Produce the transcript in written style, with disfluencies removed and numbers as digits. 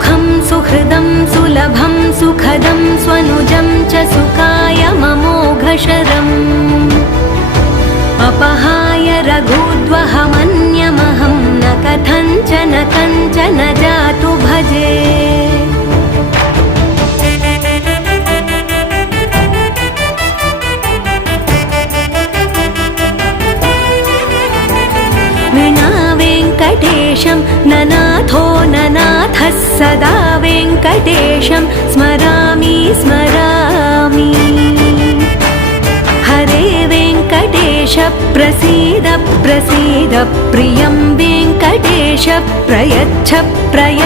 सुखं सुहृदं सुलभं सुखदं स्वनुजं च सुखाय ममोघशरम् अपहाय रघुद्वहमन्यमहं न कथञ्चन कञ्चन जातु भजे। विना वेङ्कटेशं ननाथो ननाथः सदा वेङ्कटेशं स्मरामि स्मरामि। हरे वेङ्कटेश प्रसीद प्रसीद प्रियं वेङ्कटेश प्रयच्छ प्रयच्छ।